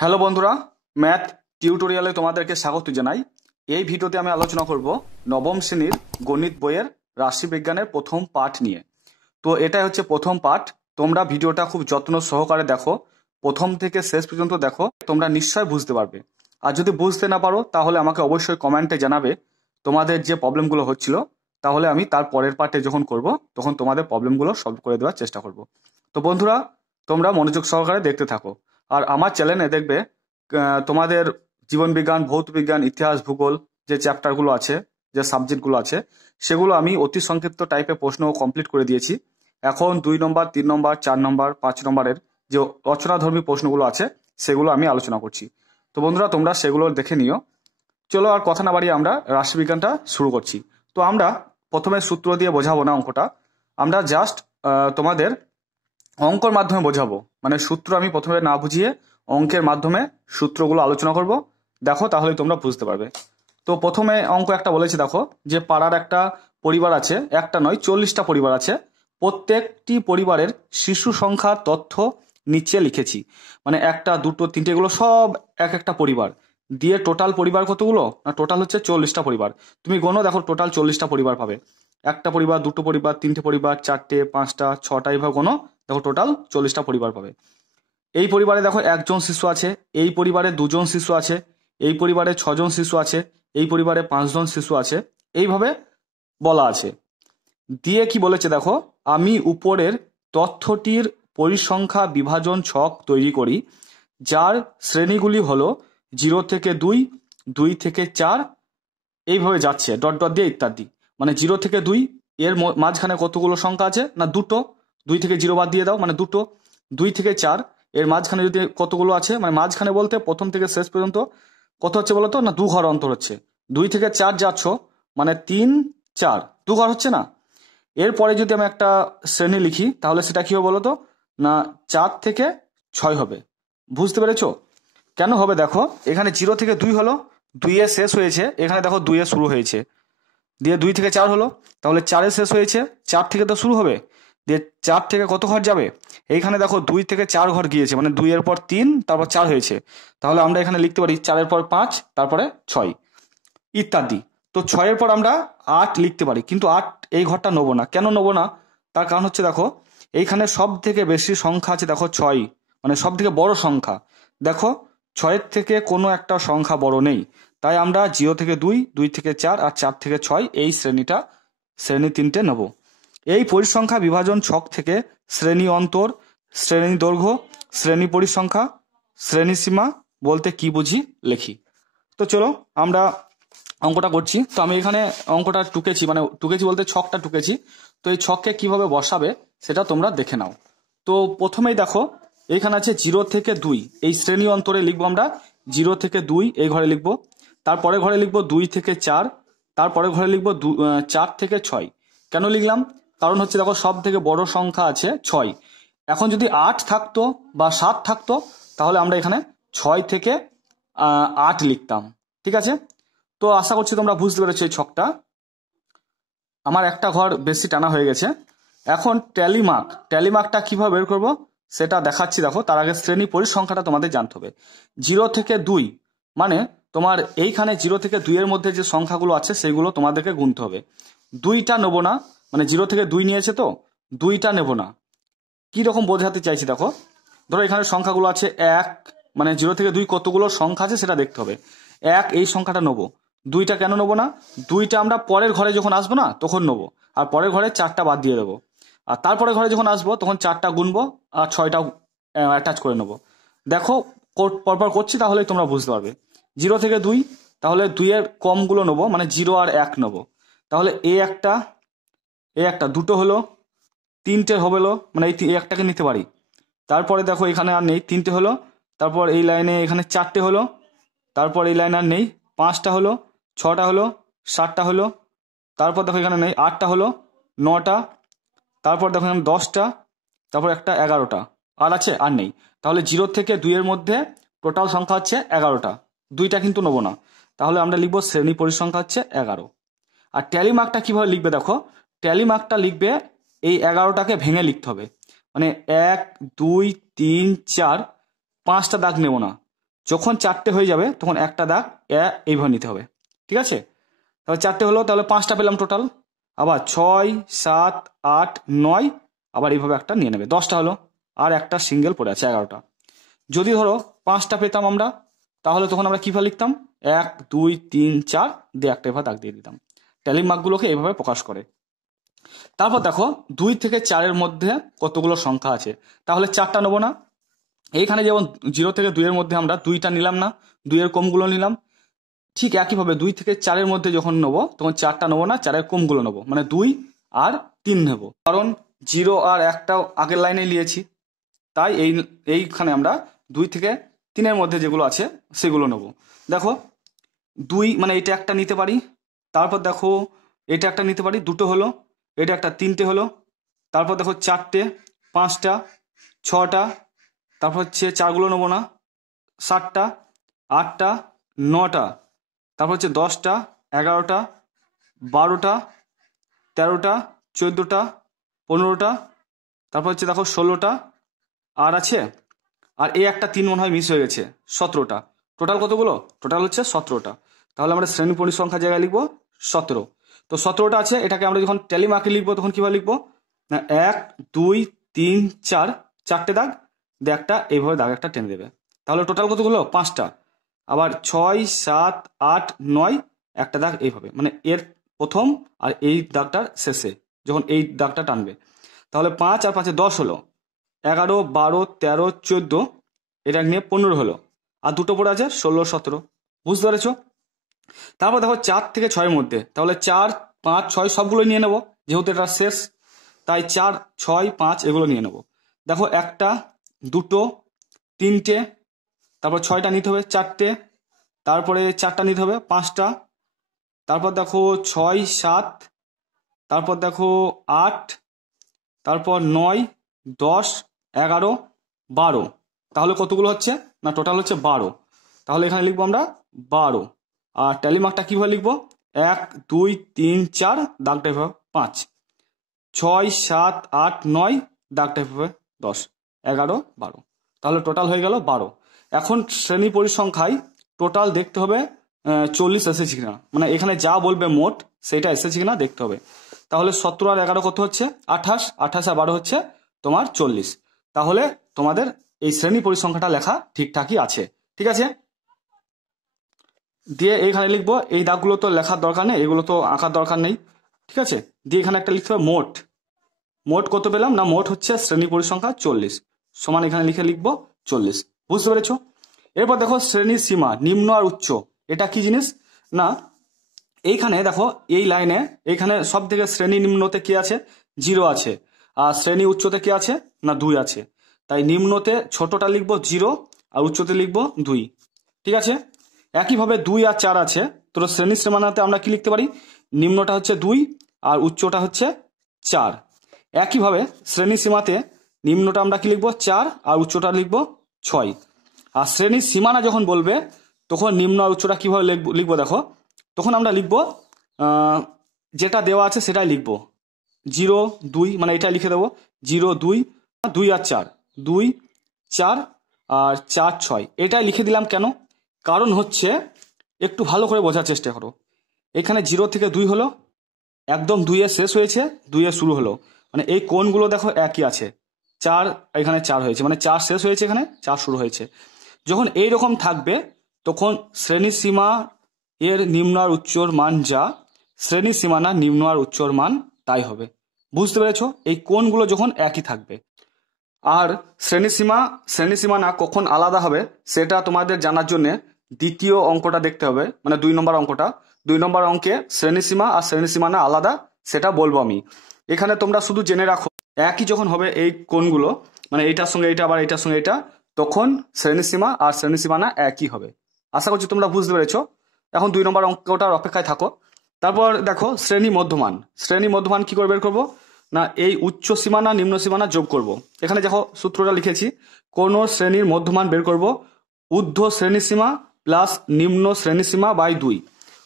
Hello বন্ধুরা, math টিউটোরিয়ালে তোমাদেরকে স্বাগত জানাই। এই ভিডিওতে আমি আলোচনা করব নবম শ্রেণীর গণিত বইয়ের রাশিবিজ্ঞানের প্রথম পাঠ নিয়ে। তো এটাই হচ্ছে প্রথম পাঠ। তোমরা ভিডিওটা খুব যত্ন সহকারে দেখো, প্রথম থেকে শেষ পর্যন্ত দেখো, তোমরা নিশ্চয় বুঝতে পারবে। আর যদি বুঝতে না পারো তাহলে আমাকে অবশ্যই কমেন্টে জানাবে তোমাদের যে প্রবলেমগুলো হচ্ছিল, তাহলে আমি তার পরের পার্টে যখন করব তখন তোমাদের প্রবলেমগুলো সলভ করে দেওয়ার চেষ্টা করব। তো বন্ধুরা, তোমরা মনোযোগ সহকারে দেখতে থাকো। আর আমার চ্যানেলে দেখবে তোমাদের জীবনবিজ্ঞান, ভৌত বিজ্ঞান, ইতিহাস, ভূগোল যে চ্যাপ্টারগুলো আছে, যে সাবজেক্টগুলো আছে, সেগুলো আমি অতি সংক্ষিপ্ত টাইপে প্রশ্ন কমপ্লিট করে দিয়েছি। এখন 2 নম্বর, 3 নম্বর, 4 নম্বর, 5 নম্বরের যে রচনাধর্মী প্রশ্নগুলো আছে সেগুলো আমি আলোচনা করছি। তো বন্ধুরা, তোমরা সেগুলো দেখে নিও। চলো আর কথা না বাড়িয়ে আমরা রাশিবিজ্ঞানটা শুরু করছি। তো আমরা প্রথমে সূত্র দিয়ে বোঝাবো না অঙ্কটা, আমরা জাস্ট তোমাদের অঙ্কর মাধ্যমে বোঝাবো। মানে সূত্র আমি প্রথমে না বুঝিয়ে অঙ্কের মাধ্যমে সূত্রগুলো আলোচনা করব। দেখো, তাহলে তোমরা বুঝতে পারবে। তো প্রথমে অঙ্ক একটা বলেছে, দেখো যে পাড়ার একটা পরিবার আছে, একটা নয় 40টা পরিবার আছে। প্রত্যেকটি পরিবারের শিশু সংখ্যার তথ্য নিচে লিখেছি। মানে একটা, দুটো, তিনটে, এগুলো সব এক একটা পরিবার দিয়ে টোটাল পরিবার কতগুলো না, টোটাল হচ্ছে 40টা পরিবার। তুমি গোনো, দেখো টোটাল 40টা পরিবার পাবে। একটা পরিবার, দুটো পরিবার, তিনটে পরিবার, চারটে, পাঁচটা, ছটা, এইভাবে গোনো, দেখো টোটাল 40টা পরিবার পাবে। এই পরিবারে দেখো একজন শিশু আছে, এই পরিবারে দুজন শিশু আছে, এই পরিবারে 6জন শিশু আছে, এই পরিবারে 5জন শিশু আছে, এইভাবে বলা আছে। দিয়ে কি বলেছে দেখো, আমি উপরের তথ্যটির পরিসংখ্যা বিভাজন ছক তৈরি করি, যার শ্রেণীগুলি হলো 0 থেকে 2, 2 থেকে 4, এইভাবে যাচ্ছে ডট ডট দিয়ে ইত্যাদি। মানে 0 থেকে 2 এর মাঝখানে কতগুলো সংখ্যা আছে না, দুটো। 2 থেকে 0 বাদ দিয়ে দাও, মানে দুটো। 2 থেকে 4 এর মাঝখানে যদি কতগুলো আছে, মানে মাঝখানে বলতে প্রথম থেকে শেষ পর্যন্ত কত হচ্ছে বলতো না, 2 ঘর অন্তর হচ্ছে। 2 থেকে 4 যাচ্ছ মানে 3, 4, 2 ঘর হচ্ছে না। এরপরে যদি আমি একটা শ্রেণী লিখি তাহলে সেটা কি হবে বলতো না, 4 থেকে 6 হবে। বুঝতে পেরেছো কেন হবে? দেখো এখানে 0 থেকে 2 হলো, 2 এ শেষ হয়েছে, এখানে দেখো 2 এ শুরু হয়েছে, দিয়ে 2 থেকে 4 হলো, তাহলে 4 এ শেষ হয়েছে, 4 থেকে তো শুরু হবে, দিয়ে 4 থেকে কত ঘর যাবে, এইখানে দেখো 2 থেকে 4 ঘর গিয়েছে, মানে 2 এর পর 3, তারপর 4 হয়েছে। তাহলে আমরা এখানে লিখতে পারি 4 এর পর 5, তারপরে 6 ইত্যাদি। তো 6 এর পর আমরা 8 লিখতে পারি, কিন্তু 8 এই ঘরটা নেবো না। কেন নেবো না? তার কারণ হচ্ছে দেখো এইখানে সব থেকে বেশি সংখ্যা আছে, দেখো 6, মানে সব থেকে বড় সংখ্যা। দেখো 6 থেকে কোনো একটা সংখ্যা বড় নেই, তাই আমরা 0 থেকে 2, 2 থেকে 4 আর 4 থেকে 6 এই শ্রেণী 3টে নেব। এই পরিসংখ্যা বিভাজন ছক থেকে শ্রেণী অন্তর, শ্রেণী দৈর্ঘ্য, শ্রেণী পরিসংখ্যা, শ্রেণী সীমা বলতে কি বুঝি লিখি। তো চলো আমরা অঙ্কটা করছি। তো আমি এখানে অঙ্কটা টুকেছি, মানে টুকেছি বলতে ছকটা টুকেছি। তো এই ছককে কিভাবে বসাবে সেটা তোমরা দেখে নাও। তো প্রথমেই দেখো এইখানে আছে 0 থেকে 2, এই শ্রেণী অন্তরে লিখবো আমরা 0 থেকে 2 এই ঘরে লিখবো। তারপরে ঘরে লিখবো 2 থেকে 4, তারপরে ঘরে লিখবো 4 থেকে 6। কেন লিখলাম? কারণ হচ্ছে দেখো সব থেকে বড় সংখ্যা আছে 6। এখন যদি 8 থাকতো বা 7 থাকতো তাহলে আমরা এখানে 6 থেকে 8 লিখতাম। ঠিক আছে? তো আশা করছি তোমরা বুঝতে পেরেছো এই ছকটা। আমার একটা ঘর বেশি টানা হয়ে গেছে। এখন ট্যালিমার্কটা কিভাবে বের করব সেটা দেখাচ্ছি। দেখো তার আগে শ্রেণী পরিসংখ্যাটা তোমাদের জানতে হবে। 0 থেকে 2 মানে তোমার এইখানে 0 থেকে 2 এর মধ্যে যে সংখ্যাগুলো আছে সেগুলো তোমাদেরকে গুনতে হবে। 2টা নেবো না, মানে 0 থেকে 2 নিয়েছে তো 2টা নেবো না। কি রকম বোঝাতে চাইছি দেখো, ধরো এখানে সংখ্যাগুলো আছে 1, মানে 0 থেকে 2 কতগুলো সংখ্যা আছে সেটা দেখতে হবে। 1 এই সংখ্যাটা নেবো, 2টা কেন নেবো না? 2টা আমরা পরের ঘরে যখন আসবো না তখন নেবো, আর পরের ঘরে 4টা বাদ দিয়ে দেবো। আর তারপরে ঘরে যখন আসবো তখন 4টা গুনবো আর 6টা অ্যাটাচ করে নেবো। দেখো পরপর করছি তাহলেই তোমরা বুঝতে পারবে। 0 থেকে 2 তাহলে 2 এর কমগুলো নেবো, মানে 0 আর 1 নেবো। তাহলে একটা দুটো হলো, 3টে হলো, মানে এই একটাকে নিতে পারি। তারপরে দেখো এখানে আর নেই, 3টে হলো। তারপর এই লাইনে এখানে 4টে হলো। তারপর এই লাইনে আর নেই, 5টা হলো, 6টা হলো, 7টা হলো। তারপর দেখো এখানে নেই, 8টা হলো, 9টা। তারপর দেখো এখানে 10টা, তারপর একটা 11টা। আর আছে? আর নেই। তাহলে 0 থেকে 2 এর মধ্যে টোটাল সংখ্যা হচ্ছে 11টা। 2টা কিন্তু নেবো না, তাহলে আমরা লিখবো শ্রেণী পরিসংখ্যা হচ্ছে 11। আর ট্যালি মার্কটা কিভাবে লিখবে দেখো, ট্যালি মার্কটা লিখবে এই 11টাকে ভেঙে লিখতে হবে। মানে 1, 2, 3, 4, 5টা দাগ নেব না, যখন 4টে হয়ে যাবে তখন একটা দাগ এইভাবে নিতে হবে, ঠিক আছে? তাহলে 4টে হলো, তাহলে 5টা পেলাম টোটাল। আবার 6, 7, 8, 9, আবার এইভাবে একটা নিয়ে নেবে, 10টা হলো। আর একটা সিঙ্গেল পড়ে আছে 11টা। যদি ধরো 5টা পেতাম আমরা, তাহলে তখন আমরা কিভাবে লিখতাম? 1, 2, 3, 4 দিয়ে একটা এভাবে দাগ দিয়ে দিতাম। ট্যালি মার্কগুলোকে এইভাবে প্রকাশ করে। তারপর দেখো 2 থেকে 4-এর মধ্যে কতগুলো সংখ্যা আছে, তাহলে 4টা নেবো না? এইখানে যেমন 0 থেকে 2-এর মধ্যে আমরা 2টা নিলাম না, 2-এর কমগুলো নিলাম। ঠিক একইভাবে 2 থেকে 4-এর মধ্যে যখন নেবো তখন 4টা নেবো না, 4-এর কমগুলো নেবো, মানে 2 আর 3 নেবো। কারণ 0 আর 1টাও আগের লাইনে নিয়েছি, তাই এইখানে আমরা 2 থেকে 3-এর মধ্যে যেগুলো আছে সেগুলো নেবো। দেখো 2 মানে এটা একটা নিতে পারি, তারপর দেখো এটা একটা নিতে পারি, 2টো হলো, এটা একটা 3টে হলো, তারপর দেখো 4টে, 5টা, 6টা, তারপর হচ্ছে 4গুলো নেবো না, 7টা, 8টা, 9টা, তারপর হচ্ছে 10টা, 11টা, 12টা, 13টা, 14টা, 15টা, তারপর হচ্ছে দেখো 16টা, আর আছে, আর এই একটা 3 মনে হয় মিস হয়ে গেছে, 17টা। টোটাল কতগুলো? টোটাল হচ্ছে 17টা। তাহলে আমরা শ্রেণী পরিসংখ্যা জায়গায় লিখবো 17। তো 17টা আছে, এটাকে আমরা যখন ট্যালি মার্কে লিখবো তখন কিভাবে লিখবো? না 1, 2, 3, 4, 4টে দাগ দিয়ে একটা এইভাবে দাগ একটা টেনে দেবে। তাহলে টোটাল কতগুলো? 5টা। আবার 6, 7, 8, 9 একটা দাগ এইভাবে, মানে এর প্রথম আর এই দাগটার শেষে যখন এই দাগটা টানবে, তাহলে 5 আর 5-এ 10 হলো, 11, 12, 13, 14, এটা নিয়ে 15 হলো, আর 2টো পড়ে আছে 16, 17। বুঝতে পেরেছো? তারপর দেখো 4 থেকে 6-এর মধ্যে, তাহলে 4, 5, 6 সবগুলো নিয়ে নেবো, যেহেতু এটা শেষ, তাই 4, 6, 5 এগুলো নিয়ে নেবো। দেখো 1টা, 2টো, 3টে, তারপর 6টা নিতে হবে, 4টে, তারপরে 4টা নিতে হবে, 5টা, তারপর দেখো 6, 7, তারপর দেখো 8, তারপর 9, 10, 11, 12। তাহলে কতগুলো হচ্ছে? না টোটাল হচ্ছে 12। তাহলে এখানে লিখবো আমরা 12। আর ট্যালি মার্কটা কিভাবে লিখবো? 1, 2, 3, 4 দাগটা এভাবে 5, 6, 7, 8, 9 দাগটা এভাবে 10, 11, 12। তাহলে টোটাল হয়ে গেল 12। এখন শ্রেণী পরিসংখ্যায় টোটাল দেখতে হবে 40 এসেছে কিনা, মানে এখানে যা বলবে মোট সেটা এসেছে কিনা দেখতে হবে। তাহলে 17 আর 11 কত হচ্ছে? 28, 28 আর 12 হচ্ছে তোমার 40। তাহলে তোমাদের এই শ্রেণী পরিসংখ্যাটা লেখা ঠিকঠাকই আছে, ঠিক আছে? দিয়ে এইখানে লিখবো, এই দাগগুলো তো লেখার দরকার নেই, এগুলো তো আঁকার দরকার নেই, ঠিক আছে? দিয়ে এখানে একটা লিখতে হবে মোট। মোট কত পেলাম? না মোট হচ্ছে শ্রেণী পরিসংখ্যা 40 সমান এখানে লিখে লিখবো 40। বুঝতে পেরেছো? এরপর দেখো শ্রেণীর সীমা নিম্ন আর উচ্চ, এটা কি জিনিস? না এইখানে দেখো এই লাইনে এইখানে সব থেকে শ্রেণী নিম্নতে কি আছে? 0 আছে। আর শ্রেণী উচ্চতে কি আছে? না 2 আছে। তাই নিম্নতে ছোটটা লিখবো 0 আর উচ্চতে লিখবো 2, ঠিক আছে? একইভাবে 2 আর 4 আছে, তো শ্রেণীর সীমানাতে আমরা কি লিখতে পারি? নিম্নটা হচ্ছে 2 আর উচ্চটা হচ্ছে 4। একইভাবে শ্রেণীর সীমাতে নিম্নটা আমরা কি লিখবো? 4 আর উচ্চটা লিখবো 6। আর শ্রেণীর সীমানা যখন বলবে তখন নিম্ন আর উচ্চটা কিভাবে লিখবো দেখো, তখন আমরা লিখবো যেটা দেওয়া আছে সেটাই লিখবো, 0, 2 মানে এটা লিখে দেবো 0, 2, 2 আর 4, 2, 4 আর 4, 6 এটা লিখে দিলাম কেন? কারণ হচ্ছে একটু ভালো করে বোঝার চেষ্টা করো। এখানে 0 থেকে 2 হলো, একদম 2-এ শেষ হয়েছে, 2-এ শুরু হলো, মানে এই কোণগুলো দেখো একই আছে। 4 এখানে 4 হয়েছে, মানে 4 শেষ হয়েছে, এখানে 4 শুরু হয়েছে। যখন এই রকম থাকবে তখন শ্রেণী সীমা এর নিম্ন আর উচ্চর মান যা, শ্রেণী সীমানা নিম্ন আর উচ্চর মান তাই হবে। বুঝতে পেরেছো? এই কোণগুলো যখন একই থাকবে। আর শ্রেণী সীমানা কখন আলাদা হবে সেটা তোমাদের জানার জন্য দ্বিতীয় অঙ্কটা দেখতে হবে, মানে 2 নম্বর অঙ্কটা। 2 নম্বর অঙ্কে শ্রেণী সীমা আর শ্রেণী সীমানা আলাদা সেটা বলবো আমি। এখানে তোমরা শুধু জেনে রাখো একই যখন হবে এই কোণগুলো, মানে এইটার সঙ্গে এটা আবার এইটার সঙ্গে এটা, তখন শ্রেণী সীমা আর শ্রেণী সীমানা একই হবে। আশা করছি তোমরা বুঝতে পেরেছো। এখন 2 নম্বর অঙ্কটার অপেক্ষায় থাকো। তারপর দেখো শ্রেণী মধ্যমান। শ্রেণী মধ্যমান কি করে বের করবো? না এই উচ্চ সীমানা নিম্ন সীমানা যোগ করব। এখানে দেখো সূত্রটা লিখেছি, কোন শ্রেণীর মধ্যমান বের করব ঊর্ধ্ব শ্রেণী সীমা প্লাস নিম্ন শ্রেণী সীমা বাই 2।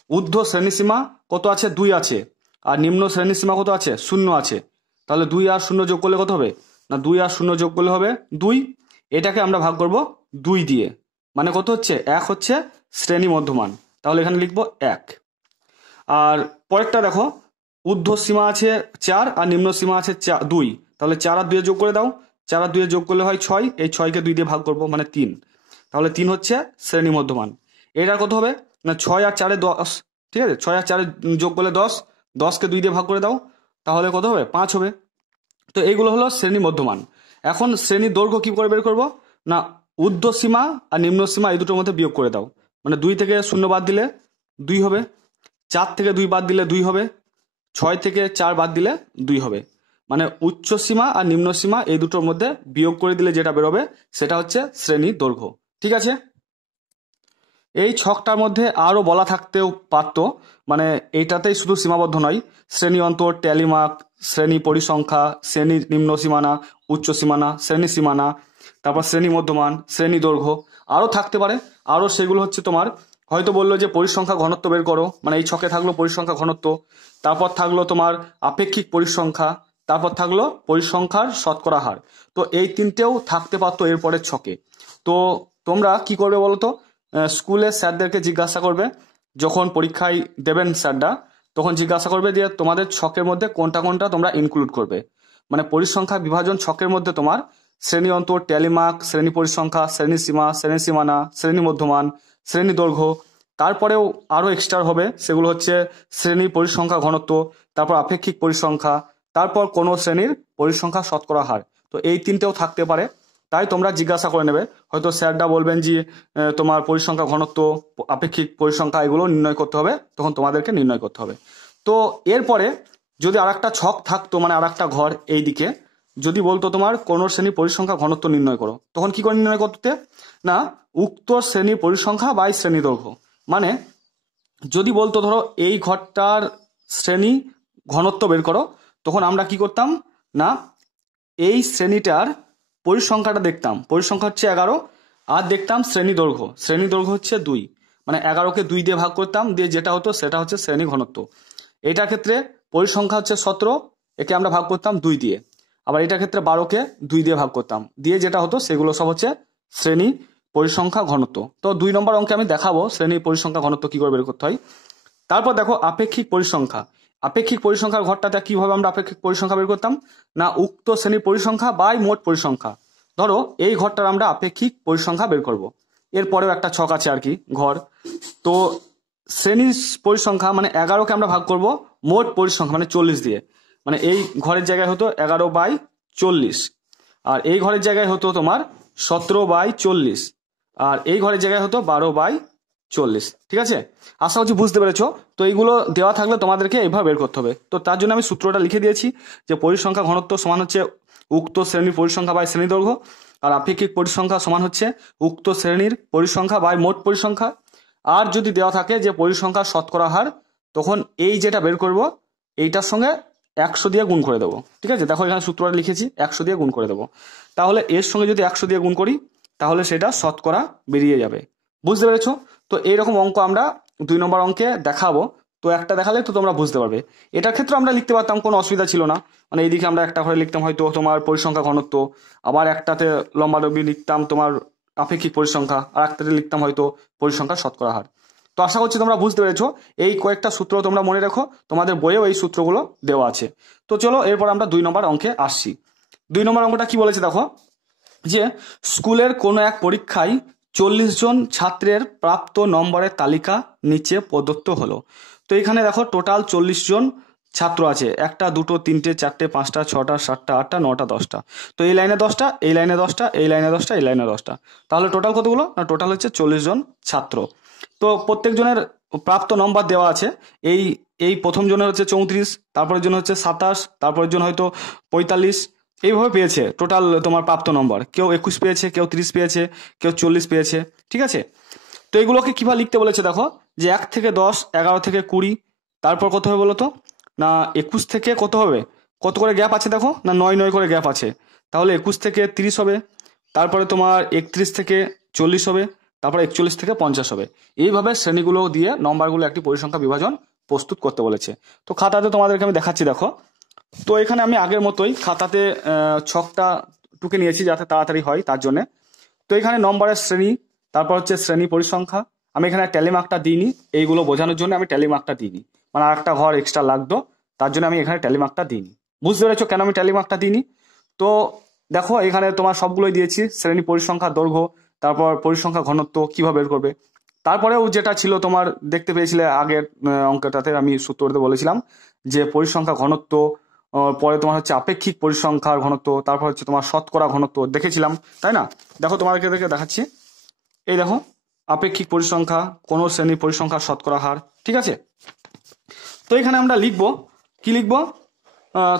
ঊর্ধ্ব শ্রেণী সীমা কত আছে? 2 আছে। আর নিম্ন শ্রেণী সীমা কত আছে? 0 আছে। তাহলে 2 আর 0 যোগ করলে কত হবে? না 2 আর 0 যোগ করলে হবে 2। এটাকে আমরা ভাগ করব 2 দিয়ে। মানে কত হচ্ছে, 1 হচ্ছে শ্রেণী মধ্যমান, তাহলে এখানে লিখবো 1। আর পরেরটা দেখো, ঊর্ধ্বসীমা আছে 4 আর নিম্ন সীমা আছে 2, তাহলে 4 আর 2 যোগ করে দাও, 4 আর 2 যোগ করলে হয় 6, এই 6কে 2 দিয়ে ভাগ করবো মানে 3, তাহলে 3 হচ্ছে শ্রেণী মধ্যমান। এটা কত হবে না 6 আর 4 10, ঠিক আছে, 6 আর 4 যোগ করলে 10, 10কে 2 দিয়ে ভাগ করে দাও, তাহলে কত হবে 5 হবে। তো এইগুলো হলো শ্রেণী মধ্যমান। এখন শ্রেণীর দৈর্ঘ্য কি করে বের করব না, ঊর্ধ্বসীমা আর নিম্ন সীমা এই দুটোর মধ্যে বিয়োগ করে দাও, মানে 2 থেকে 0 বাদ দিলে 2 হবে, 4 থেকে 2 বাদ দিলে 2 হবে, 6 থেকে 4 বাদ দিলে 2 হবে, মানে উচ্চ সীমা আর নিম্ন সীমা এই দুটোর মধ্যে বিয়োগ করে দিলে যেটা বেরোবে সেটা হচ্ছে শ্রেণীর দৈর্ঘ্য। ঠিক আছে, এই ছকটার মধ্যে আরো বলা থাকতেও পারতো, মানে এইটাতেই শুধু সীমাবদ্ধ নয়, শ্রেণী অন্তর, ট্যালিমার্ক, শ্রেণী পরিসংখ্যা, শ্রেণী নিম্ন সীমানা, উচ্চ সীমানা, শ্রেণী সীমানা, তারপর শ্রেণী মধ্যমান, শ্রেণী দৈর্ঘ্য আরো থাকতে পারে। আরো সেগুলো হচ্ছে তোমার হয়তো বললো যে পরিসংখ্যা ঘনত্ব বের করো, মানে এই ছকে থাকলো পরিসংখ্যা ঘনত্ব, তারপর থাকলো তোমার আপেক্ষিক পরিসংখ্যা, তারপর থাকলো পরিসংখ্যার শতকরা হার। তো এই তিনটেও থাকতে পারতো এরপরের ছকে। তো তোমরা কি করবে বলো তো, স্কুলে স্যারদেরকে জিজ্ঞাসা করবে, যখন পরীক্ষায় দেবেন স্যাররা তখন জিজ্ঞাসা করবে যে তোমাদের ছকের মধ্যে কোনটা কোনটা তোমরা ইনক্লুড করবে। মানে পরিসংখ্যা বিভাজন ছকের মধ্যে তোমার শ্রেণী অন্তর, ট্যালিমার্ক, শ্রেণী পরিসংখ্যা, শ্রেণী সীমা, শ্রেণী সীমানা, শ্রেণী মধ্যমান, শ্রেণী দৈর্ঘ্য, তারপরেও আরো এক্সট্রা হবে, সেগুলো হচ্ছে শ্রেণী পরিসংখ্যা ঘনত্ব, তারপর আপেক্ষিক পরিসংখ্যা, তারপর কোন শ্রেণীর পরিসংখ্যা শতকরা হার। তো এই তিনটেও থাকতে পারে, তাই তোমরা জিজ্ঞাসা করে নেবে, হয়তো স্যাররা বলবেন যে তোমার পরিসংখ্যা ঘনত্ব, আপেক্ষিক পরিসংখ্যা এগুলো নির্ণয় করতে হবে, তখন তোমাদেরকে নির্ণয় করতে হবে। তো এরপরে যদি আর একটা ছক থাকতো, মানে আর একটা ঘর এই দিকে, যদি বলতো তোমার কোন শ্রেণীর পরিসংখ্যা ঘনত্ব নির্ণয় করো, তখন কি করে নির্ণয় করতে না, উক্ত শ্রেণীর পরিসংখ্যা বাই শ্রেণী দৈর্ঘ্য। মানে যদি বলতো ধরো এই ঘরটার শ্রেণী ঘনত্ব বের করো, তখন আমরা কি করতাম না, এই শ্রেণীটার পরিসংখ্যাটা দেখতাম, পরিসংখ্যা হচ্ছে 11, আর দেখতাম শ্রেণী দৈর্ঘ্য, শ্রেণী দৈর্ঘ্য হচ্ছে 2, মানে 11কে 2 দিয়ে ভাগ করতাম, দিয়ে যেটা হতো সেটা হচ্ছে শ্রেণী ঘনত্ব। এটার ক্ষেত্রে পরিসংখ্যা হচ্ছে 17, একে আমরা ভাগ করতাম 2 দিয়ে, আবার এটার ক্ষেত্রে 12কে 2 দিয়ে ভাগ করতাম, দিয়ে যেটা হতো সেগুলো সব হচ্ছে শ্রেণী পরিসংখ্যা ঘনত্ব। তো 2 নম্বর অঙ্কে আমি দেখাবো শ্রেণী পরিসংখ্যা ঘনত্ব কি করে বের করতে হয়। তারপর দেখো আপেক্ষিক পরিসংখ্যা। আপেক্ষিক পরিসংখ্যার ঘরটাতে কিভাবে আমরা আপেক্ষিক পরিসংখ্যা বের করতাম না, উক্ত শ্রেণীর পরিসংখ্যা বাই মোট পরিসংখ্যা। ধরো এই ঘরটার আমরা আপেক্ষিক পরিসংখ্যা বের করব, এরপরেও একটা ছক আছে আর কি ঘর। তো শ্রেণীর পরিসংখ্যা মানে 11কে আমরা ভাগ করব মোট পরিসংখ্যা মানে 40 দিয়ে, মানে এই ঘরের জায়গায় হতো 11/40, আর এই ঘরের জায়গায় হতো তোমার 17/40, আর এই ঘরের জায়গায় হতো 12/40। ঠিক আছে, আশা করছি বুঝতে পেরেছো। তো এইগুলো দেওয়া থাকলে তোমাদেরকে এইভাবে বের করতে হবে। তো তার জন্য আমি সূত্রটা লিখে দিয়েছি যে পরিসংখ্যা ঘনত্ব সমান হচ্ছে উক্ত শ্রেণীর পরিসংখ্যা বাই শ্রেণী দৈর্ঘ্য, আর আপেক্ষিক পরিসংখ্যা সমান হচ্ছে উক্ত শ্রেণীর পরিসংখ্যা বাই মোট পরিসংখ্যা। আর যদি দেওয়া থাকে যে পরিসংখ্যার শতকরা হার, তখন এই যেটা বের করব এইটার সঙ্গে 100 দিয়ে গুণ করে দেবো। ঠিক আছে, দেখো এখানে সূত্রটা লিখেছি, 100 দিয়ে গুণ করে দেবো, তাহলে এর সঙ্গে যদি 100 দিয়ে গুণ করি তাহলে সেটা শতকরা বেরিয়ে যাবে। বুঝতে পেরেছো? তো এইরকম অঙ্ক আমরা 2 নম্বর অঙ্কে দেখাবো। তো একটা দেখালে তো তোমরা বুঝতে পারবে। এটার ক্ষেত্রে আমরা লিখতে পারতাম, কোনো অসুবিধা ছিল না, মানে এইদিকে আমরা একটা করে লিখতাম হয়তো তোমার পরিসংখ্যা ঘনত্ব, আবার একটাতে লম্বালম্বি লিখতাম তোমার আপেক্ষিক পরিসংখ্যা, আর একটাতে লিখতাম হয়তো পরিসংখ্যা শতকরা হার। তো আশা করছি তোমরা বুঝতে পেরেছো। এই কয়েকটা সূত্র তোমরা মনে রাখো, তোমাদের বইয়েও এই সূত্রগুলো দেওয়া আছে। তো চলো এরপর আমরা 2 নম্বর অঙ্কে আসছি। 2 নম্বর অঙ্কটা কি বলেছে দেখো, যে স্কুলের কোনো এক পরীক্ষায় 40 জন ছাত্রের প্রাপ্ত নম্বরের তালিকা নিচে প্রদত্ত হলো। তো এখানে দেখো টোটাল 40 জন ছাত্র আছে, 1 2 3 4 5 6 7 8 9 10টা। তো এই লাইনে 10টা, এই লাইনে 10টা, এই লাইনে 10টা, এই লাইনে 10টা, তাহলে টোটাল কতগুলো না, টোটাল হচ্ছে 40 জন ছাত্র। তো প্রত্যেক জনের প্রাপ্ত নম্বর দেওয়া আছে। এই এই প্রথম জনের হচ্ছে 34, তারপরের জন্য হচ্ছে 27, তারপরের জন্য হয়তো 45, এইভাবে পেয়েছে টোটাল তোমার প্রাপ্ত নম্বর। কেউ 21 পেয়েছে, কেউ 30 পেয়েছে, কেউ 40 পেয়েছে। ঠিক আছে, তো এগুলোকে কিভাবে লিখতে বলেছে দেখো, যে 1 থেকে 10, 11 থেকে 20, তারপর কত হবে বলো তো না, 21 থেকে কত হবে, কত করে গ্যাপ আছে দেখো না, 9 9 করে গ্যাপ আছে, তাহলে 21 থেকে 30 হবে, তারপরে তোমার 31 থেকে 40 হবে, তারপরে 41 থেকে 50 হবে। এইভাবে শ্রেণীগুলো দিয়ে নম্বরগুলো একটি পরিসংখ্যা বিভাজন প্রস্তুত করতে বলেছে। তো খাতাতে তোমাদেরকে আমি দেখাচ্ছি দেখো। তো এখানে আমি আগের মতোই খাতাতে ছকটা টুকে নিয়েছি যাতে তাড়াতাড়ি হয় তার জন্য। তো এখানে নম্বরের শ্রেণী, তারপর হচ্ছে শ্রেণী পরিসংখ্যা। আমি এখানে ট্যালি মার্কটা দিইনি, এইগুলো বোঝানোর জন্য আমি ট্যালি মার্কটা দিইনি, মানে আর একটা ঘর এক্সট্রা লাগতো, তার জন্য আমি এখানে ট্যালি মার্কটা দিইনি। বুঝতে পেরেছো কেন আমি ট্যালি মার্কটা দিইনি? তো দেখো এখানে তোমার সবগুলোই দিয়েছি, শ্রেণী পরিসংখ্যা দৈর্ঘ্য, তারপর পরিসংখ্যা ঘনত্ব কিভাবে বের করবে। তারপরেও যেটা ছিল তোমার দেখতে পেয়েছিলে আগের অঙ্কটাতে আমি সূত্রতে বলেছিলাম যে পরিসংখ্যা ঘনত্ব, পরে তোমার হচ্ছে আপেক্ষিক পরিসংখ্যার ঘনত্ব, তারপর হচ্ছে তোমার শতকরা ঘনত্ব দেখেছিলাম, তাই না? দেখো তোমাদেরকে দেখাচ্ছি, এই দেখো আপেক্ষিক পরিসংখ্যা, কোন শ্রেণীর পরিসংখ্যার শতকরা হার, ঠিক আছে? তো এখানে আমরা লিখবো, কি লিখবো?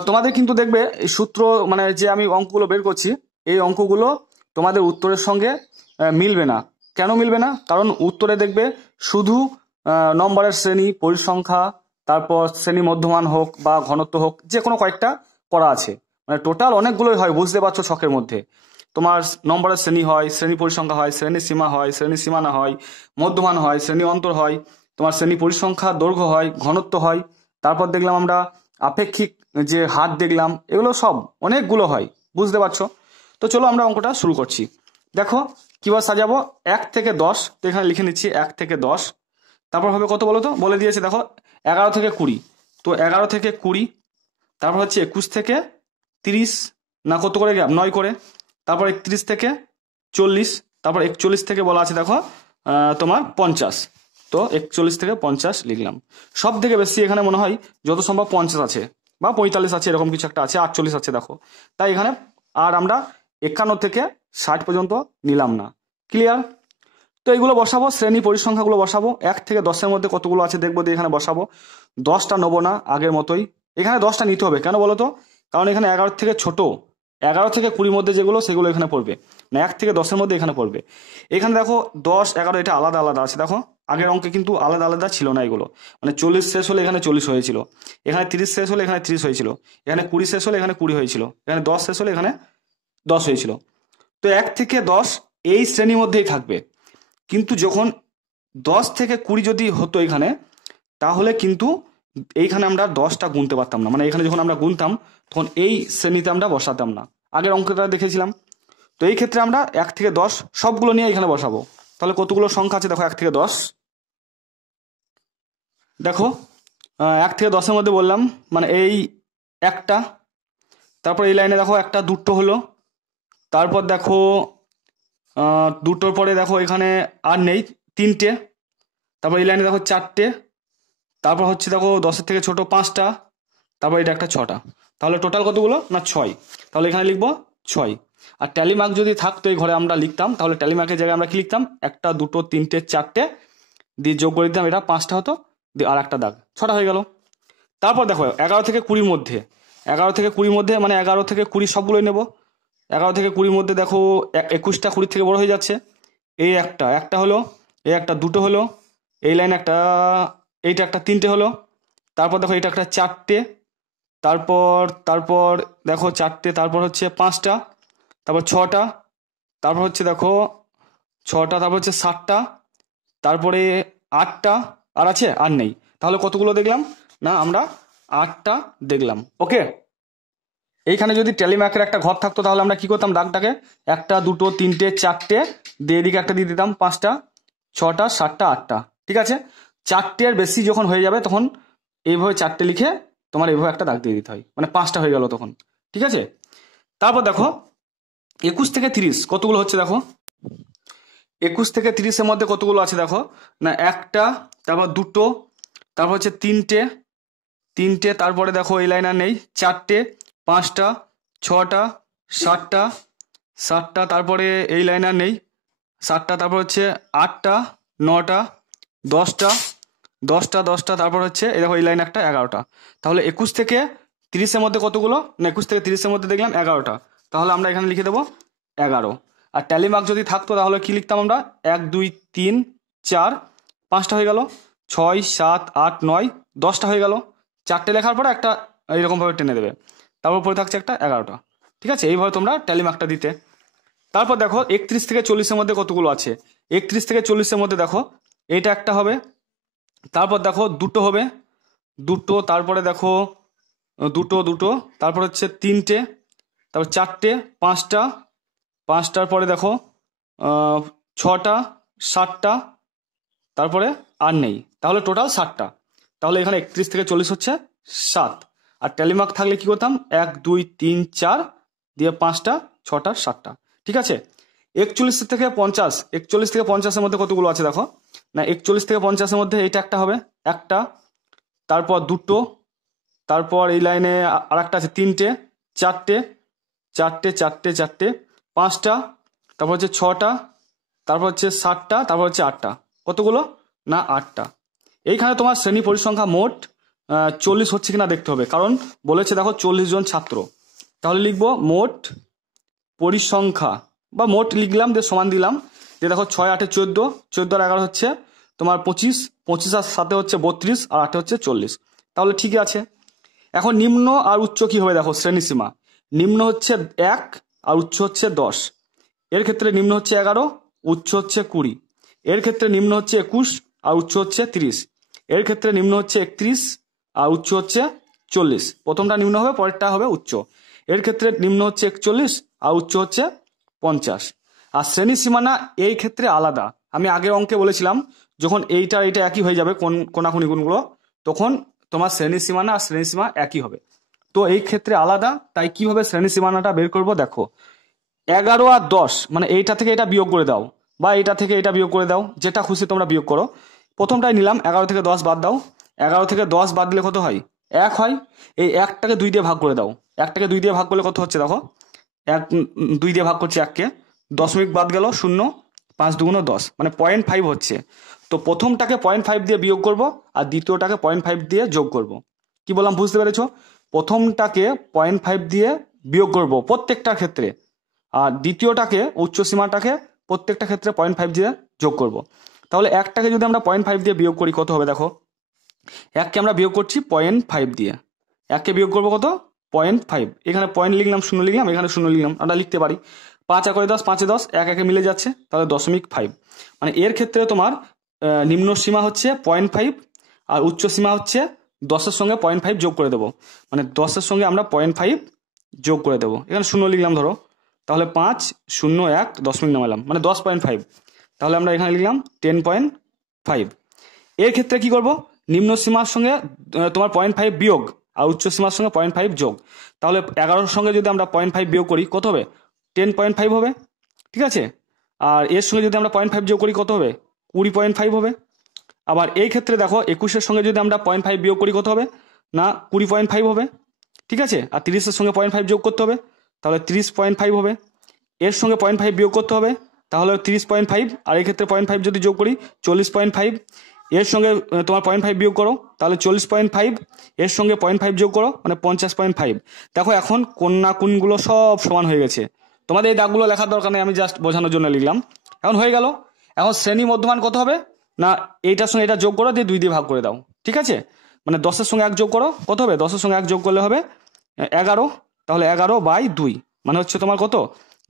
তোমাদের কিন্তু দেখবে এই সূত্র, মানে যে আমি অঙ্কগুলো বের করছি, এই অঙ্কগুলো তোমাদের উত্তরের সঙ্গে মিলবে না। কেন মিলবে না? কারণ উত্তরে দেখবে শুধু নম্বরের শ্রেণী, পরিসংখ্যা, তারপর শ্রেণী মধ্যমান হোক বা ঘনত্ব হোক, যে কোনো কয়েকটা করা আছে, মানে টোটাল অনেকগুলোই হয়, বুঝতে পারছো? ছকের মধ্যে তোমার নম্বরের শ্রেণী হয়, শ্রেণী পরিসংখ্যা হয়, শ্রেণী সীমা হয়, শ্রেণী সীমানা হয়, মধ্যমান হয়, শ্রেণী অন্তর হয়, তোমার শ্রেণী পরিসংখ্যা দৈর্ঘ্য হয়, ঘনত্ব হয়, তারপর দেখলাম আমরা আপেক্ষিক যে হার দেখলাম, এগুলো সব অনেকগুলো হয়, বুঝতে পারছো? তো চলো আমরা অঙ্কটা শুরু করছি। দেখো কিভাবে সাজাবো, 1 থেকে 10, তো এখানে লিখে নিচ্ছি 1 থেকে 10, তারপর হবে কত বলো তো, বলে দিয়েছে দেখো 11 থেকে 20, তো 11 থেকে 20, তারপর হচ্ছে 21 থেকে 30, না কত করে গ্যাপ, 9 করে, তারপর 31 থেকে 40, তারপর 41 থেকে বলা আছে দেখো তোমার 50, তো 41 থেকে 50 লিখলাম। সব থেকে বেশি এখানে মনে হয় যত সম্ভব 50 আছে বা 45 আছে, এরকম কিছু একটা আছে, 48 আছে দেখো, তাই এখানে আর আমরা 51 থেকে 60 পর্যন্ত নিলাম না। ক্লিয়ার? তো এইগুলো বসাবো, শ্রেণী পরিসংখ্যাগুলো বসাবো, 1 থেকে 10-এর মধ্যে কতগুলো আছে দেখবো দিয়ে এখানে বসাবো। 10টা নেবো না, আগের মতোই এখানে 10টা নিতে হবে। কেন বলো তো? কারণ এখানে 11 থেকে ছোট, 11 থেকে 20 মধ্যে যেগুলো সেগুলো এখানে পড়বে, মানে 1 থেকে 10-এর মধ্যে এখানে পড়বে। এখানে দেখো 10, 11 এটা আলাদা আলাদা আছে, দেখো আগের অঙ্কে কিন্তু আলাদা আলাদা ছিল না এগুলো, মানে 40 শেষ হলে এখানে 40 হয়েছিল, এখানে 30 শেষ হলে এখানে 30 হয়েছিল, এখানে 20 শেষ হলে এখানে 20 হয়েছিল, এখানে 10 শেষ হলে এখানে 10 হয়েছিল। তো 1 থেকে 10 এই শ্রেণীর মধ্যেই থাকবে, কিন্তু যখন 10 থেকে 20 যদি হতো এখানে, তাহলে কিন্তু এইখানে আমরা 10টা গুনতে পারতাম না, মানে এখানে যখন আমরা গুনতাম তখন এই শ্রেণীতে আমরা বসাতাম না, আগের অঙ্কটা দেখেছিলাম। তো এই ক্ষেত্রে আমরা 1 থেকে 10 সবগুলো নিয়ে এখানে বসাবো। তাহলে কতগুলো সংখ্যা আছে দেখো 1 থেকে 10, দেখো 1 থেকে 10-এর মধ্যে বললাম মানে এই একটা, তারপর এই লাইনে দেখো একটা, দুটো হলো, তারপর দেখো দুটোর পরে দেখো এখানে আর নেই, 3টে, তারপর এই লাইনে দেখো 4টে, তারপর হচ্ছে দেখো 10-এর থেকে ছোট 5টা, তারপর এটা একটা 6টা, তাহলে টোটাল কতগুলো না 6, তাহলে এখানে লিখবো 6। আর ট্যালি মার্ক যদি থাকতো এই ঘরে আমরা লিখতাম, তাহলে ট্যালি মার্কের জায়গায় আমরা কি লিখতাম, 1টা 2টো 3টে 4টে দিয়ে যোগ করে দিতাম, এটা 5টা হতো, দিয়ে আর একটা দাগ, 6টা হয়ে গেল। তারপর দেখো 11 থেকে 20-র মধ্যে, 11 থেকে 20-র মধ্যে মানে 11 থেকে 20 সবগুলোই নেব। 11 থেকে 20-র মধ্যে দেখো 21টা 20 থেকে বড় হয়ে যাচ্ছে, এই একটা হলো, এই একটা 2টো হলো, এই লাইন একটা, এইটা একটা 3টে হলো, তারপর দেখো এটা একটা 4টে, তারপর তারপর দেখো 4টে, তারপর হচ্ছে 5টা, তারপর 6টা, তারপর হচ্ছে দেখো 6টা, তারপর হচ্ছে 7টা, তারপরে 8টা, আর আছে আর নেই, তাহলে কতগুলো দেখলাম না আমরা 8টা দেখলাম। ওকে, এইখানে যদি ট্যালি মার্কের একটা ঘর থাকতো তাহলে আমরা কি করতাম, দাগটাকে 1টা 2টো 3টে 4টে দিয়ে এদিকে একটা দিয়ে দিতাম, 5টা 6টা 7টা 8টা, ঠিক আছে? 4টের বেশি যখন হয়ে যাবে তখন এইভাবে 4টে লিখে তোমার এইভাবে একটা দাগ দিয়ে দিতে হয়, মানে 5টা হয়ে গেল তখন, ঠিক আছে? তারপর দেখো 21 থেকে 30 কতগুলো হচ্ছে দেখো, 21 থেকে 30-এর মধ্যে কতগুলো আছে দেখো না, একটা, তারপর দুটো, তারপর হচ্ছে 3টে, তারপরে দেখো এই লাইন আর নেই, 4টে, 5টা, 6টা, 7টা, তারপরে এই লাইন আর নেই, 7টা, তারপর হচ্ছে 8টা, 9টা, 10টা, তারপর হচ্ছে এই দেখো এই লাইন একটা 11টা। তাহলে 21 থেকে 30-এর মধ্যে কতগুলো না, 21 থেকে 30-এর মধ্যে দেখলাম 11টা, তাহলে আমরা এখানে লিখে দেবো 11। আর ট্যালি মার্ক যদি থাকতো তাহলে কি লিখতাম আমরা, 1 2 3 4 5টা হয়ে গেল, 6 7 8 9 10টা হয়ে গেল, 4টে লেখার পরে একটা এইরকম ভাবে টেনে দেবে, তারপর পরে থাকছে একটা 11টা, ঠিক আছে? এইভাবে তোমরা ট্যালি মার্কটা দিতে। তারপর দেখো 31 থেকে 40-এর মধ্যে কতগুলো আছে, 31 থেকে 40-এর মধ্যে দেখো এইটা একটা হবে, তারপর দেখো দুটো হবে, দুটো, তারপরে দেখো দুটো, তারপর হচ্ছে 3টে, তারপর 4টে, 5টা, 5টার পরে দেখো 6টা, 60টা, তারপরে আর নেই, তাহলে টোটাল 60টা। তাহলে এখানে 31 থেকে 40 হচ্ছে 7, আর ট্যালিমার্ক থাকলে কি করতাম 1 2 3 4 দিয়ে 5টা 6টা 7টা। ঠিক আছে, 41 থেকে 50, 41 থেকে 50-এর মধ্যে কতগুলো আছে দেখো না, 41 থেকে 50-এর মধ্যে এইটা একটা হবে, একটা, তারপর দুটো, তারপর এই লাইনে আর একটা আছে 3টে, 4টে 4টে 4টে 4টে, 5টা, তারপর হচ্ছে 6টা, তারপর হচ্ছে 7টা, তারপর হচ্ছে 8টা। কতগুলো না 8টা। এইখানে তোমার শ্রেণী পরিসংখ্যা মোট 40 হচ্ছে কিনা দেখতে হবে, কারণ বলেছে দেখো 40 জন ছাত্র। তাহলে লিখবো মোট পরিসংখ্যা, বা মোট লিখলাম দিয়ে সমান দিলাম, দিয়ে দেখো 6 8 14, 14 আর 11 হচ্ছে তোমার 25, 25 আর 7 হচ্ছে 32, আর 8 হচ্ছে 40। তাহলে ঠিকই আছে। এখন নিম্ন আর উচ্চ কি হবে দেখো, শ্রেণীসীমা নিম্ন হচ্ছে 1 আর উচ্চ হচ্ছে 10। এর ক্ষেত্রে নিম্ন হচ্ছে 11, উচ্চ হচ্ছে 20। এর ক্ষেত্রে নিম্ন হচ্ছে 21 আর উচ্চ হচ্ছে 30। এর ক্ষেত্রে নিম্ন হচ্ছে 31 আর উচ্চ হচ্ছে 40। প্রথমটা নিম্ন হবে, পরেরটা হবে উচ্চ। এর ক্ষেত্রে নিম্ন হচ্ছে 41 আর উচ্চ হচ্ছে 50। আর শ্রেণী সীমানা এই ক্ষেত্রে আলাদা। আমি আগের অঙ্কে বলেছিলাম যখন এইটা একই হয়ে যাবে কোনাকুনি গুণগুলো, তখন তোমার শ্রেণী সীমানা আর শ্রেণী সীমা একই হবে। তো এই ক্ষেত্রে আলাদা, তাই কিভাবে শ্রেণী সীমানাটা বের করবো দেখো, 11 আর 10 মানে এইটা থেকে এটা বিয়োগ করে দাও, বা এইটা থেকে এটা বিয়োগ করে দাও, যেটা খুশি তোমরা বিয়োগ করো। প্রথমটাই নিলাম, 11 থেকে 10 বাদ দাও, 11 থেকে 10 বাদ দিলে কত হয় 1 হয়। এই 1টাকে 2 দিয়ে ভাগ করে দাও, 1টাকে 2 দিয়ে ভাগ করলে কত হচ্ছে দেখো, 2 দিয়ে ভাগ করছে 1কে, দশমিক বাদ গেল 0, 5 2 10 মানে 0.5 হচ্ছে। তো প্রথমটাকে 0.5 দিয়ে বিয়োগ করব, আর দ্বিতীয়টাকে 0.5 দিয়ে যোগ করব। কি বললাম বুঝতে পেরেছো? প্রথমটাকে 0.5 দিয়ে বিয়োগ করব প্রত্যেকটার ক্ষেত্রে, আর দ্বিতীয়টাকে উচ্চসীমাটাকে প্রত্যেকটা ক্ষেত্রে 0.5 দিয়ে যোগ করব। তাহলে একটাকে যদি আমরা 0.5 দিয়ে বিয়োগ করি কত হবে দেখো, 1কে আমরা বিয়োগ করছি 0.5 দিয়ে, 1কে বিয়োগ করবো কত 0.5, এখানে পয়েন্ট লিখলাম 0 লিখলাম, এখানে 0 লিখলাম, আমরা লিখতে পারি 5 আর 10 5 10 1 1 মিলে যাচ্ছে, তাহলে 0.5। মানে এর ক্ষেত্রে তোমার নিম্ন সীমা হচ্ছে 0.5 আর উচ্চ সীমা হচ্ছে 10-এর সঙ্গে 0.5 যোগ করে দেবো, মানে 10-এর সঙ্গে আমরা 0.5 যোগ করে দেবো। এখানে 0 লিখলাম ধরো, তাহলে 5 0 1 দশমিক নামালাম, মানে 10.5। তাহলে আমরা এখানে লিখলাম 10.5। এর ক্ষেত্রে কি করব, নিম্ন সীমার সঙ্গে তোমার 0.5 বিয়োগ আর উচ্চ সীমার সঙ্গে 0.5 যোগ। তাহলে 11-র সঙ্গে যদি আমরা 0.5 বিয়োগ করি কত হবে 10.5 হবে। ঠিক আছে, আর এর সঙ্গে যদি আমরা 0.5 যোগ করি কত হবে 20.5 হবে। আবার এই ক্ষেত্রে দেখো 21-এর সঙ্গে যদি আমরা 0.5 বিয়োগ করি কত হবে না 20.5 হবে। ঠিক আছে, আর 30-এর সঙ্গে 0.5 যোগ করতে হবে, তাহলে 30.5 হবে। এর সঙ্গে 0.5 বিয়োগ করতে হবে, তাহলে 30.5, আর এই ক্ষেত্রে 0.5 যদি যোগ করি 40.5। এর সঙ্গে তোমার 0.5 বিয়োগ করো, তাহলে 40.5, এর সঙ্গে 0.5 যোগ করো, মানে 50.5। দেখো এখন কোননা কোনগুলো সব সমান হয়ে গেছে, তোমাদের এই দাগগুলো লেখার দরকার নেই, আমি জাস্ট বোঝানোর জন্য লিখলাম। এখন হয়ে গেল। এখন শ্রেণী মধ্যমান কত হবে না এইটার সঙ্গে এটা যোগ করো, দিয়ে 2 দিয়ে ভাগ করে দাও। ঠিক আছে, মানে 10-এর সঙ্গে 1 যোগ করো, কত হবে 10-এর সঙ্গে 1 যোগ করলে হবে 11, তাহলে 11/2 মানে হচ্ছে তোমার কত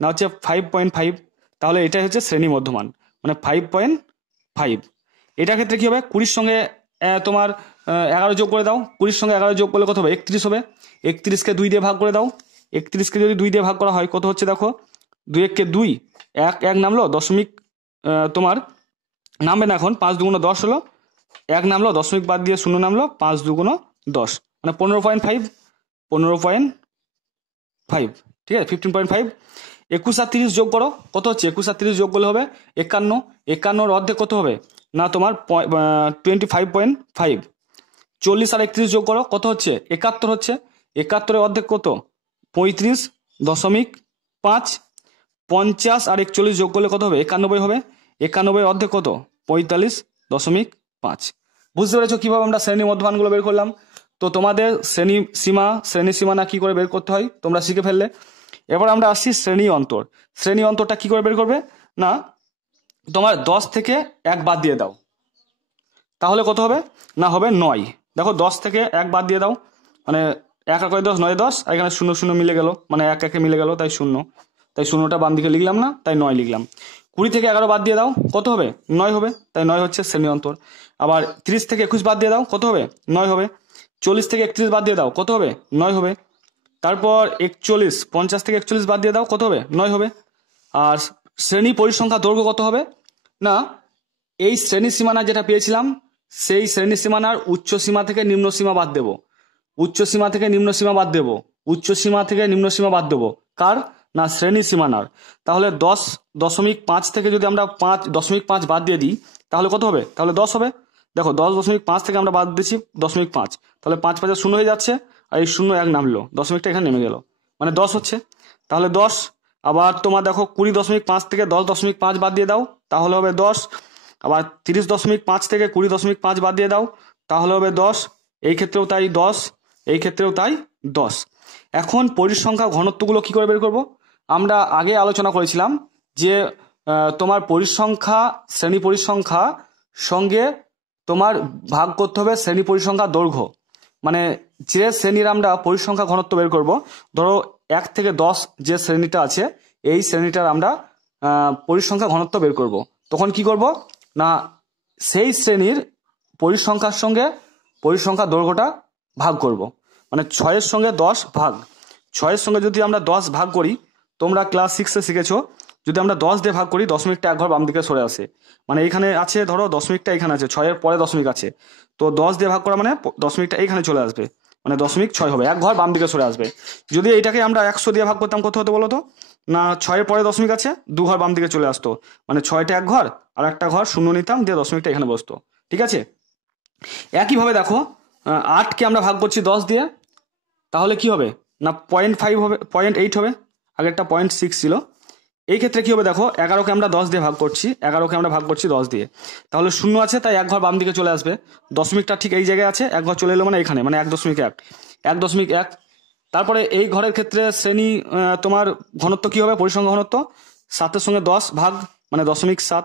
না হচ্ছে 5.5। তাহলে এটাই হচ্ছে শ্রেণী মধ্যমান, মানে 5.5। এটার ক্ষেত্রে কি হবে 20-র সঙ্গে তোমার 11 যোগ করে দাও, 20-র সঙ্গে 11 যোগ করলে কত হবে 31 হবে। 31-কে 2 দিয়ে ভাগ করে দাও, 31-কে যদি 2 দিয়ে ভাগ করা হয় কত হচ্ছে দেখো, 2 1 কে 2, 1 নামলো, দশমিক তোমার নামবে না এখন, 5 2 10 হলো, 1 নামলো, দশমিক বাদ দিয়ে 0 নামলো, 5 2 10 মানে 15.5, 15.5। ঠিক আছে, 15.5। 21 আর 30 যোগ করো, কত হচ্ছে 21 আর 30 যোগ করলে হবে 51, 51-র অর্ধেক কত হবে না তোমার 25.5। 40 আর 31 যোগ করো, কত হচ্ছে 71 হচ্ছে, 71-এর অর্ধেক কত 35.5। 50 আর 41 যোগ করলে কত হবে 91 হবে, 91-এর অর্ধেক কত 45.5। বুঝতে পেরেছো কিভাবে আমরা শ্রেণী মধ্যমানগুলো বের করলাম? তো তোমাদের শ্রেণী সীমানা কি করে বের করতে হয় তোমরা শিখে ফেললে। এবার আমরা আসছি শ্রেণী অন্তর। শ্রেণী অন্তরটা কি করে বের করবে না, তোমার 10 থেকে 1 বাদ দিয়ে দাও, তাহলে কত হবে না হবে 9। দেখো 10 থেকে 1 বাদ দিয়ে দাও, মানে 1 আর 10 9 10, আর এখানে 0 0 মিলে গেল, মানে 1 1 মিলে গেল, তাই 0, তাই 0টা বাম দিকে লিখলাম না, তাই 9 লিখলাম। 20 থেকে 11 বাদ দিয়ে দাও, কত হবে 9 হবে, তাই 9 হচ্ছে শ্রেণী অন্তর। আবার 30 থেকে 21 বাদ দিয়ে দাও, কত হবে 9 হবে। 40 থেকে 31 বাদ দিয়ে দাও, কত হবে 9 হবে। তারপর 41, 50 থেকে 41 বাদ দিয়ে দাও, কত হবে 9 হবে। আর শ্রেণী পরিসংখ্যা দৈর্ঘ্য কত হবে না এই শ্রেণী সীমানা যেটা পেয়েছিলাম সেই শ্রেণী সীমানার উচ্চ সীমা থেকে নিম্ন সীমা বাদ দেব, উচ্চ সীমা থেকে নিম্ন সীমা বাদ দেব, উচ্চ সীমা থেকে নিম্ন সীমা বাদ দেবো। কার? না শ্রেণী সীমানার। তাহলে 10.5 থেকে যদি আমরা 5.5 বাদ দিয়ে দিই তাহলে কত হবে? তাহলে 10 হবে। দেখো 10.5 থেকে আমরা বাদ দিচ্ছি 10.5, তাহলে 5 5 শূন্য হয়ে যাচ্ছে, আর এই 0 1 নামলো, দশমিকটা এখানে নেমে গেল, মানে 10 হচ্ছে। তাহলে 10। আবার তোমার দেখো 20.5 থেকে 10.5 বাদ দিয়ে দাও, তাহলে হবে 10। আবার 30.5 থেকে 20.5 বাদ দিয়ে দাও, তাহলে হবে 10। এই ক্ষেত্রেও তাই 10, এই ক্ষেত্রেও তাই 10। এখন পরিসংখ্যা ঘনত্বগুলো কি করে বের করব? আমরা আগে আলোচনা করেছিলাম যে তোমার পরিসংখ্যা শ্রেণী পরিসংখ্যা সঙ্গে তোমার ভাগ করতে হবে শ্রেণী পরিসংখ্যা দৈর্ঘ্য। মানে যে শ্রেণীর আমরা পরিসংখ্যা ঘনত্ব বের করব, ধরো 1 থেকে 10 যে শ্রেণীটা আছে এই শ্রেণীটার আমরা পরিসংখ্যা ঘনত্ব বের করব। তখন কি করব না সেই শ্রেণীর পরিসংখ্যার সঙ্গে পরিসংখ্যা দৈর্ঘ্যটা ভাগ করব। মানে 6 সঙ্গে 10 ভাগ, 6 সঙ্গে যদি আমরা 10 ভাগ করি, তোমরা ক্লাস 6-এ শিখেছো, যদি আমরা 10 দিয়ে ভাগ করি দশমিকটা এক ঘর বাম দিকে সরে আসে। মানে এইখানে আছে, ধরো দশমিকটা এখানে আছে, 6-এর পরে দশমিক আছে, তো 10 দিয়ে ভাগ করা মানে দশমিকটা এইখানে চলে আসবে, মানে 0.6 হবে, এক ঘর বাম দিকে সরে আসবে। যদি এইটাকে আমরা 100 দিয়ে ভাগ করতাম কত হতো বলো তো? না 6-এর পরে দশমিক আছে, 2 ঘর বাম দিকে চলে আসতো, মানে 6টা এক ঘর আর একটা ঘর শূন্য নিতাম, দিয়ে দশমিকটা এখানে বসতো। ঠিক আছে? একইভাবে দেখো 8কে আমরা ভাগ করছি 10 দিয়ে, তাহলে কি হবে না 0.5 হবে, 0.8 হবে, আগেরটা 0.6 ছিল। এই ক্ষেত্রে কি হবে দেখো 11কে আমরা 10 দিয়ে ভাগ করছি, 11কে আমরা ভাগ করছি 10 দিয়ে, তাহলে শূন্য আছে তাই এক ঘর বাম দিকে চলে আসবে, দশমিকটা ঠিক এই জায়গায় আছে, এক ঘর চলে এলো মানে এখানে, মানে 1.1, 1.1। তারপরে এই ঘরের ক্ষেত্রে শ্রেণী তোমার ঘনত্ব কি হবে? পরিসংখ্যা ঘনত্ব 7-এর সঙ্গে 10 ভাগ মানে 0.7,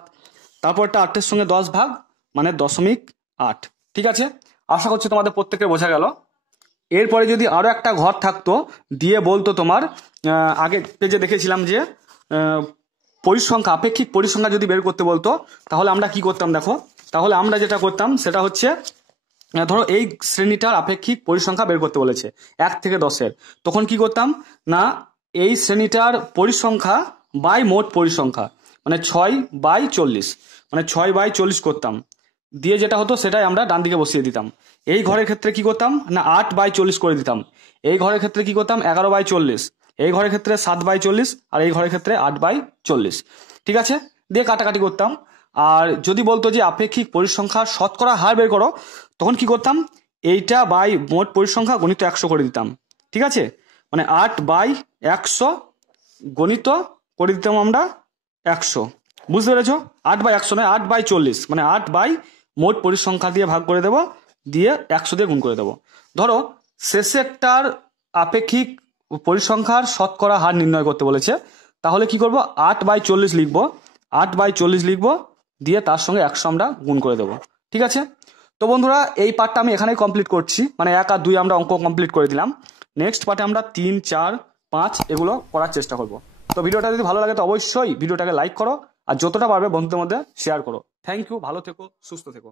তারপরটা 8-এর সঙ্গে 10 ভাগ মানে 0.8। ঠিক আছে, আশা করছি তোমাদের প্রত্যেকের বোঝা গেল। এরপরে যদি আরো একটা ঘর থাকতো, দিয়ে বলতো তোমার আগে পেজে দেখেছিলাম যে পরিসংখ্যা আপেক্ষিক পরিসংখ্যা যদি বের করতে বলতো, তাহলে আমরা কি করতাম দেখো, তাহলে আমরা যেটা করতাম সেটা হচ্ছে ধরো এই শ্রেণীটার আপেক্ষিক পরিসংখ্যা বের করতে বলেছে 1 থেকে 10-এর, তখন কি করতাম না এই শ্রেণীটার পরিসংখ্যা বাই মোট পরিসংখ্যা মানে 6/40, মানে 6/40 করতাম, দিয়ে যেটা হতো সেটাই আমরা ডান দিকে বসিয়ে দিতাম। এই ঘরের ক্ষেত্রে কি করতাম না 8/40 করে দিতাম। এই ঘরের ক্ষেত্রে কি করতাম 11/40, এই ঘরের ক্ষেত্রে 7/40, আর এই ঘরের ক্ষেত্রে 8/40। ঠিক আছে, দিয়ে কাটাকাটি করতাম। আর যদি বলতো যে আপেক্ষিক পরিসংখ্যার শতকরা হার বের করো, তখন কি করতাম এইটা বাই মোট পরিসংখ্যা গণিত 100 করে দিতাম। ঠিক আছে, মানে 8/100 গণিত করে দিতাম আমরা 100। বুঝতে পেরেছো? 8/100 নয়, 8/40, মানে 8 বাই মোট পরিসংখ্যা দিয়ে ভাগ করে দেবো, দিয়ে 100 দিয়ে গুণ করে দেবো। ধরো শেষে একটার আপেক্ষিক পরিসংখ্যার শতকরা হার নির্ণয় করতে বলেছে, তাহলে কি করব 8/40 লিখবো, 8/40 লিখবো, দিয়ে তার সঙ্গে 100 আমরা গুণ করে দেবো। ঠিক আছে, তো বন্ধুরা এই পার্টটা আমি এখানেই কমপ্লিট করছি, মানে 1 আর 2 আমরা অঙ্ক কমপ্লিট করে দিলাম। নেক্সট পার্টে আমরা 3, 4, 5 এগুলো করার চেষ্টা করব। তো ভিডিওটা যদি ভালো লাগে তো অবশ্যই ভিডিওটাকে লাইক করো, আর যতটা পারবে বন্ধুদের মধ্যে শেয়ার করো। থ্যাংক ইউ, ভালো থেকো, সুস্থ থেকো।